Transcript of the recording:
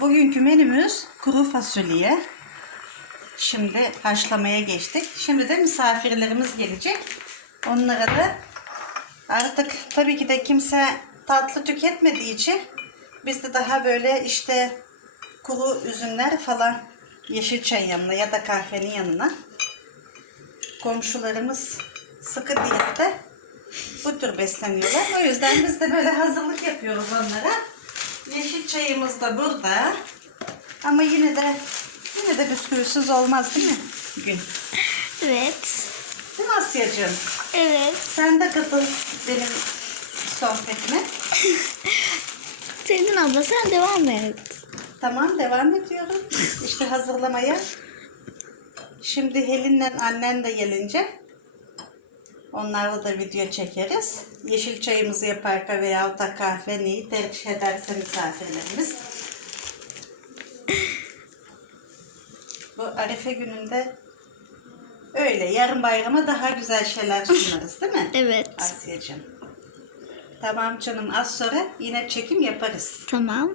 Bugünkü menümüz kuru fasulye. Şimdi haşlamaya geçtik. Şimdi de misafirlerimiz gelecek. Onlara da artık tabii ki de kimse tatlı tüketmediği için biz de daha böyle işte kuru üzümler falan yeşil çay yanına ya da kahvenin yanına komşularımız sıkı diyette bu tür besleniyorlar. O yüzden biz de böyle hazırlık yapıyoruz onlara. Yeşil çayımız da burada. Ama yine de yine de bisküvisiz olmaz değil mi? Gün. Evet. Değil mi Asya'cığım? Evet. Sen de katıl benim sohbetime. Senin abla sen devam et. Tamam devam ediyorum. İşte hazırlamaya. Şimdi Helin'le annen de gelince onlarla da video çekeriz. Yeşil çayımızı yaparken veya da kahve neyi tercih ederse misafirlerimiz. Bu Arife gününde öyle. Yarın bayrama daha güzel şeyler sunarız değil mi? Evet. Asya'cığım. Tamam canım az sonra yine çekim yaparız. Tamam.